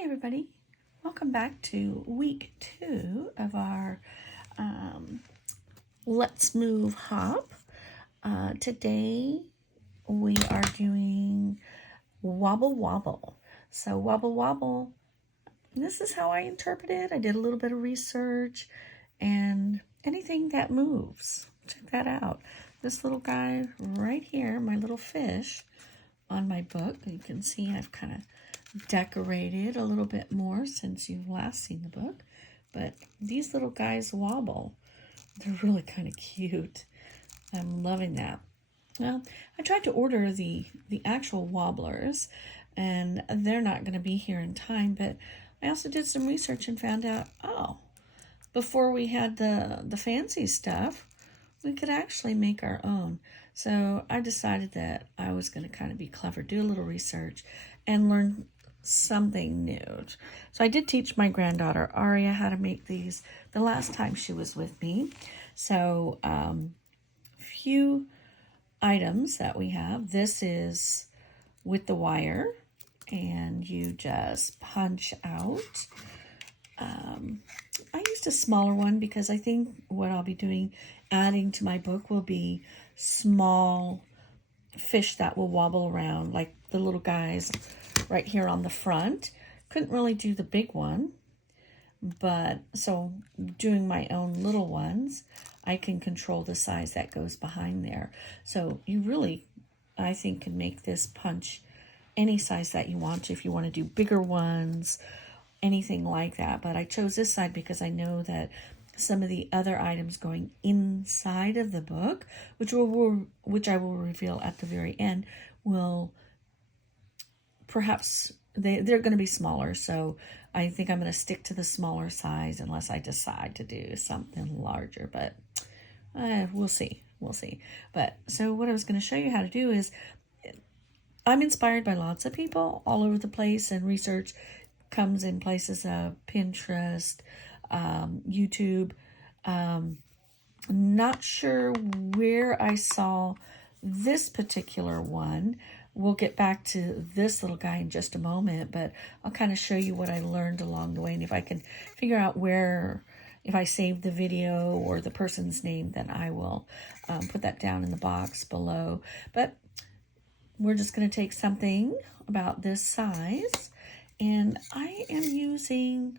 Hi everybody, welcome back to week 2 of our Let's Move Hop. Today we are doing Wobble Wobble. So Wobble Wobble, this is how I interpret it. I did a little bit of research, and anything that moves, check that out. This little guy right here, my little fish on my book, you can see I've kind of decorated a little bit more since you've last seen the book, but these little guys wobble. They're really kind of cute. I'm loving that. Well, I tried to order the actual wobblers, and they're not going to be here in time, but I also did some research and found out, before we had the fancy stuff, we could actually make our own. So I decided that I was going to kind of be clever, do a little research, and learn something new. So I did teach my granddaughter Aria how to make these the last time she was with me. So few items that we have. This is with the wire, and you just punch out. I used a smaller one because I think what I'll be doing, adding to my book, will be small fish that will wobble around, like the little guys right here on the front. Couldn't really do the big one, but so doing my own little ones, I can control the size that goes behind there. So you really, I think, can make this punch any size that you want to. If you want to do bigger ones, anything like that. But I chose this side because I know that some of the other items going inside of the book, which I will reveal at the very end, will perhaps they're going to be smaller. So I think I'm going to stick to the smaller size unless I decide to do something larger. But we'll see. But so what I was going to show you how to do is, I'm inspired by lots of people all over the place, and research comes in places of Pinterest, YouTube. Not sure where I saw this particular one. We'll get back to this little guy in just a moment, but I'll kind of show you what I learned along the way. And if I can figure out where, if I saved the video or the person's name, then I will put that down in the box below. But we're just going to take something about this size, and I am using,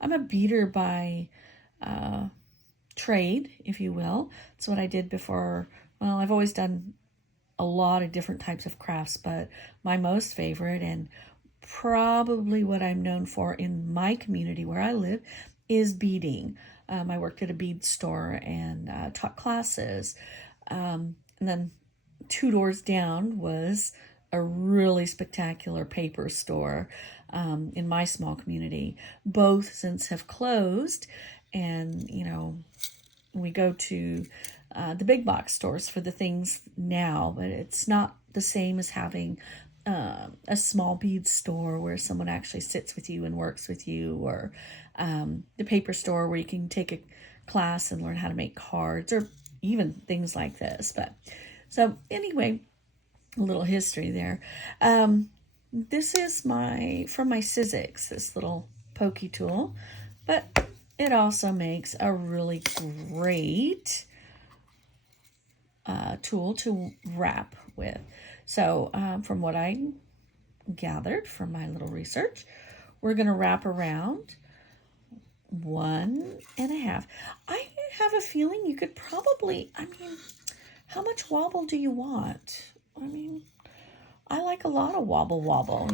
I'm a beater by trade, if you will. That's what I did before. Well, I've always done a lot of different types of crafts, but my most favorite, and probably what I'm known for in my community where I live, is beading. I worked at a bead store and taught classes. And then 2 doors down was a really spectacular paper store in my small community. Both since have closed, and we go to the big box stores for the things now, but it's not the same as having a small bead store where someone actually sits with you and works with you, or the paper store where you can take a class and learn how to make cards, or even things like this. But so anyway, a little history there. This is from my Sizzix, this little pokey tool, but it also makes a really great tool to wrap with. So from what I gathered from my little research, we're going to wrap around 1.5. I have a feeling you could probably, how much wobble do you want? I like a lot of wobble wobble,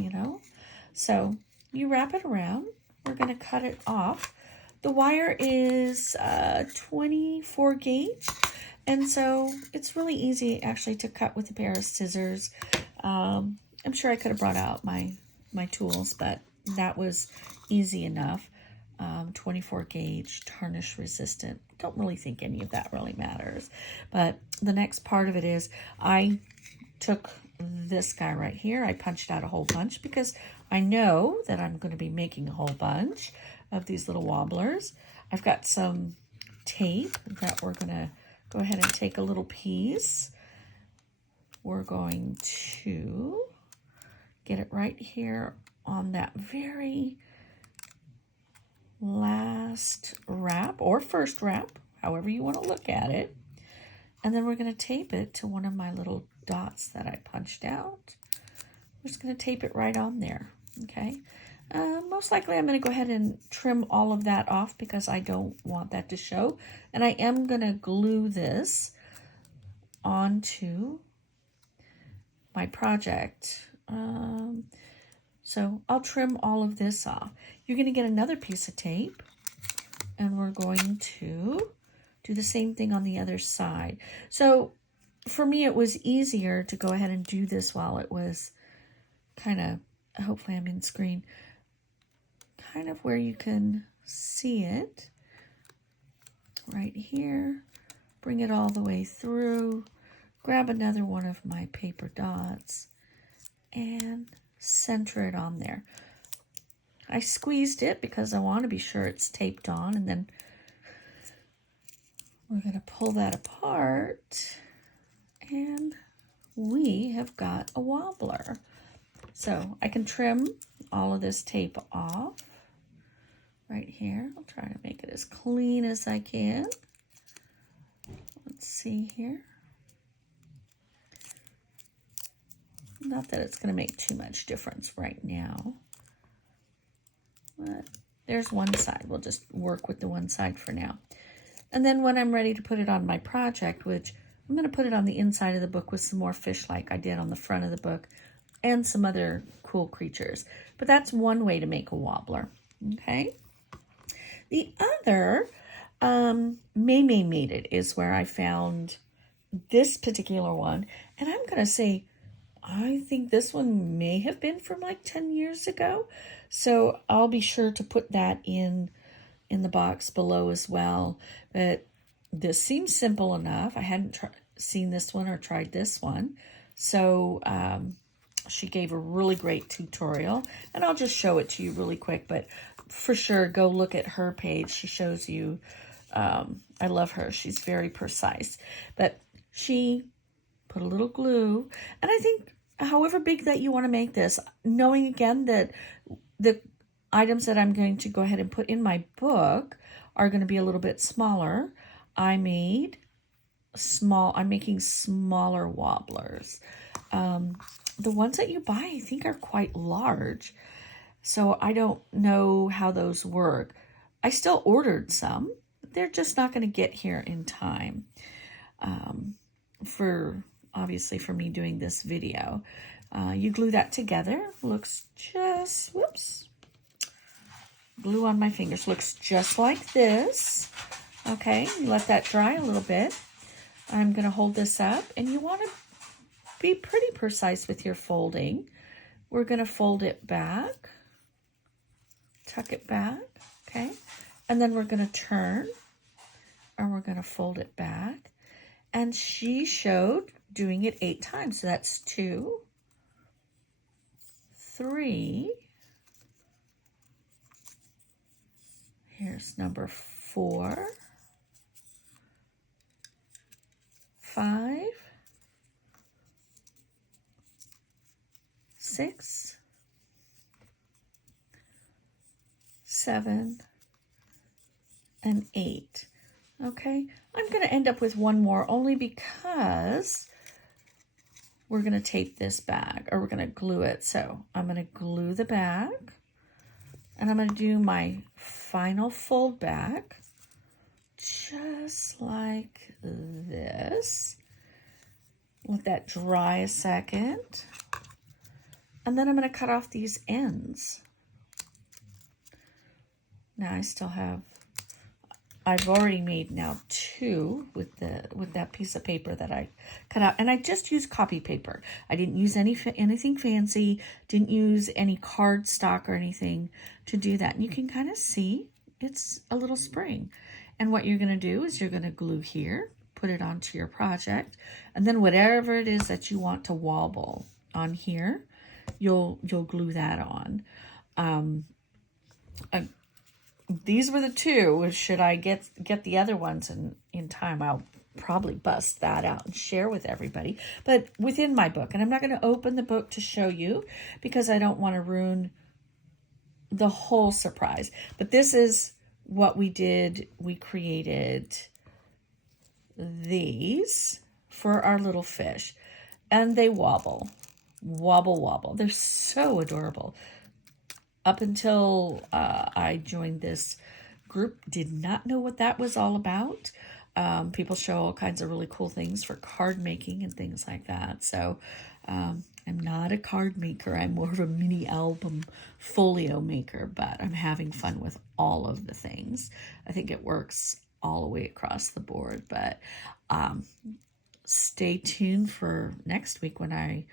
So you wrap it around. We're going to cut it off. The wire is 24 gauge, and so it's really easy actually to cut with a pair of scissors. I'm sure I could have brought out my tools, but that was easy enough. 24 gauge, tarnish resistant. Don't really think any of that really matters. But the next part of it is, I took this guy right here. I punched out a whole bunch because I know that I'm going to be making a whole bunch of these little wobblers. I've got some tape that we're going to go ahead and take a little piece. We're going to get it right here on that very last wrap or first wrap, however you want to look at it. And then we're going to tape it to one of my little dots that I punched out. We're just going to tape it right on there, okay? Most likely I'm going to go ahead and trim all of that off because I don't want that to show. And I am going to glue this onto my project. So I'll trim all of this off. You're going to get another piece of tape, and we're going to do the same thing on the other side. So for me, it was easier to go ahead and do this while it was kind of, hopefully I'm in screen, kind of where you can see it right here. Bring it all the way through, grab another one of my paper dots, and center it on there. I squeezed it because I want to be sure it's taped on, and then we're going to pull that apart, and we have got a wobbler. So I can trim all of this tape off right here. I'll try to make it as clean as I can. Let's see here. Not that it's going to make too much difference right now. But there's one side. We'll just work with the one side for now. And then when I'm ready to put it on my project, which I'm going to put it on the inside of the book with some more fish like I did on the front of the book and some other cool creatures. But that's one way to make a wobbler. Okay. The other, MayMay Made It, is where I found this particular one. And I'm going to say, I think this one may have been from like 10 years ago. So I'll be sure to put that in the box below as well. But this seems simple enough. I hadn't seen this one or tried this one. So she gave a really great tutorial. And I'll just show it to you really quick. But for sure, go look at her page. She shows you. I love her. She's very precise. But she put a little glue. And I think however big that you want to make this, knowing again that the items that I'm going to go ahead and put in my book are going to be a little bit smaller. I'm making smaller wobblers. The ones that you buy, I think, are quite large. So I don't know how those work. I still ordered some. They're just not going to get here in time. Obviously for me doing this video. You glue that together. Looks just, whoops. Glue on my fingers. Looks just like this. Okay, you let that dry a little bit. I'm going to hold this up, and you want to be pretty precise with your folding. We're going to fold it back. Tuck it back. Okay, and then we're going to turn, and we're going to fold it back. And she showed doing it 8 times. So that's 2, 3. Here's number 4, 5, 6, 7, and 8. Okay, I'm going to end up with one more only because we're going to tape this back, or we're going to glue it. So I'm going to glue the back, and I'm going to do my final fold back just like this. Let that dry a second. And then I'm going to cut off these ends. Now I've already made now 2 with that piece of paper that I cut out, and I just used copy paper. I didn't use anything fancy, didn't use any cardstock or anything to do that. And you can kind of see it's a little spring. And what you're going to do is you're going to glue here, put it onto your project, and then whatever it is that you want to wobble on here, you'll glue that on. These were the 2. Should I get the other ones in time, I'll probably bust that out and share with everybody. But within my book, and I'm not going to open the book to show you because I don't want to ruin the whole surprise. But this is what we did. We created these for our little fish, and they wobble, wobble, wobble. They're so adorable. Up until I joined this group, did not know what that was all about. People show all kinds of really cool things for card making and things like that. So I'm not a card maker. I'm more of a mini album folio maker, but I'm having fun with all of the things. I think it works all the way across the board. But stay tuned for next week when I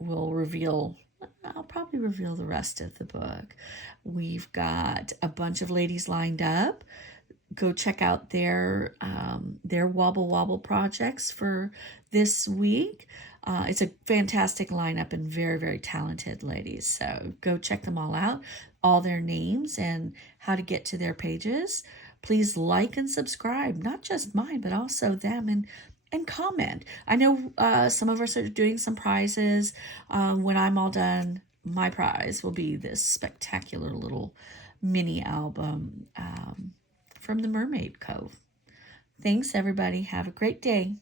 will reveal. I'll probably reveal the rest of the book. We've got a bunch of ladies lined up. Go check out their Wobble Wobble projects for this week. It's a fantastic lineup and very, very talented ladies. So go check them all out, all their names and how to get to their pages. Please like and subscribe, not just mine, but also them, and comment. I know some of us are doing some prizes. When I'm all done, my prize will be this spectacular little mini album from the Mermaid Cove. Thanks, everybody. Have a great day.